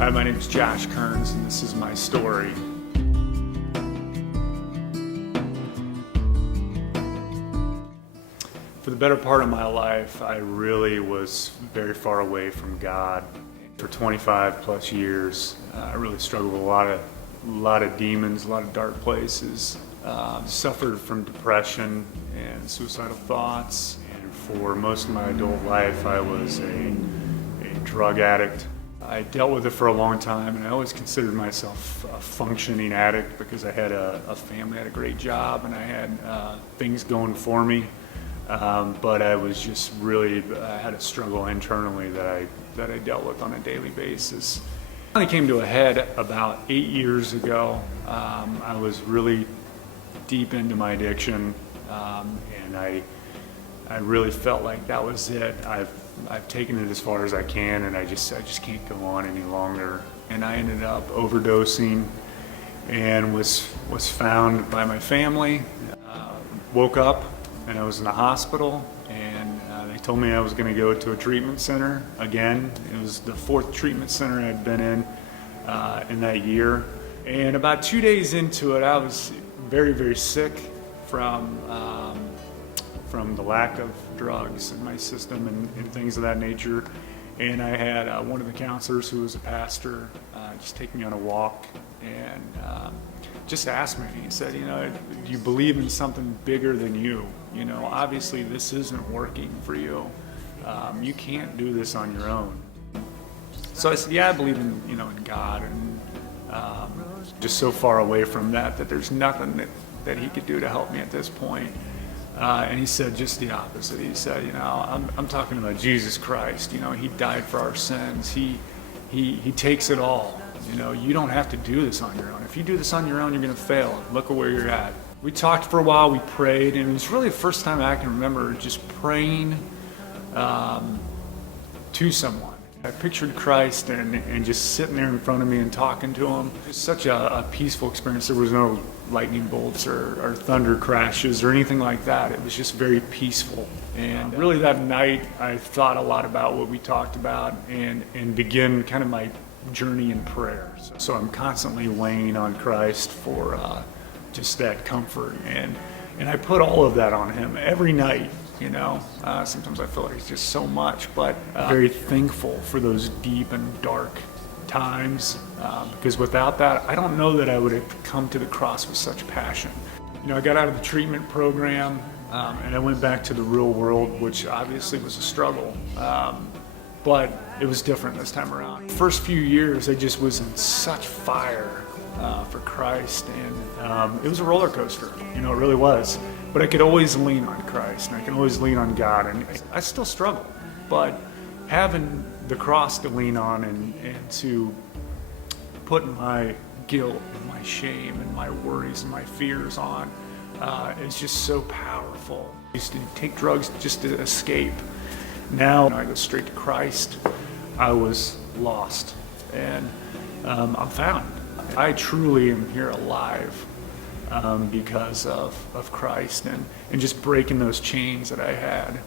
Hi, my name is Josh Kearns, and this is my story. For the better part of my life, I really was very far away from God. For 25 plus years, I really struggled with a lot of demons, a lot of dark places. Suffered from depression and suicidal thoughts. And for most of my adult life, I was a drug addict. I dealt with it for a long time, and I always considered myself a functioning addict because I had a family, I had a great job, and I had things going for me. But I was just really, I had a struggle internally that I dealt with on a daily basis. It finally came to a head about 8 years ago. I was really deep into my addiction, and I really felt like that was it. I've taken it as far as I can, and I just can't go on any longer. And I ended up overdosing and was found by my family. Woke up and I was in the hospital, and they told me I was going to go to a treatment center again. It was the 4th treatment center I'd been in that year. And about 2 days into it, I was very, very sick from the lack of drugs in my system and things of that nature. And I had one of the counselors, who was a pastor, just take me on a walk and just asked me. He said, do you believe in something bigger than you? Obviously this isn't working for you. You can't do this on your own. So I said, yeah, I believe in God, and just so far away from that there's nothing that he could do to help me at this point. And he said just the opposite. He said, I'm talking about Jesus Christ. He died for our sins. He takes it all. You don't have to do this on your own. If you do this on your own, you're going to fail. Look at where you're at. We talked for a while. We prayed, and it was really the first time I can remember just praying to someone. I pictured Christ and just sitting there in front of me and talking to him. It was such a peaceful experience. There was no lightning bolts or thunder crashes or anything like that. It was just very peaceful. And really that night I thought a lot about what we talked about and began kind of my journey in prayer. So I'm constantly laying on Christ for just that comfort. And I put all of that on him every night. Sometimes I feel like it's just so much, but very thankful for those deep and dark times, because without that, I don't know that I would have come to the cross with such passion. I got out of the treatment program, and I went back to the real world, which obviously was a struggle, but it was different this time around. The first few years, I just was in such fire for Christ, and it was a roller coaster, it really was. But I could always lean on Christ, and I can always lean on God, and I still struggle. But having the cross to lean on and to put my guilt and my shame and my worries and my fears on is just so powerful. I used to take drugs just to escape. Now I go straight to Christ. I was lost, and I'm found. I truly am here alive because of Christ and just breaking those chains that I had.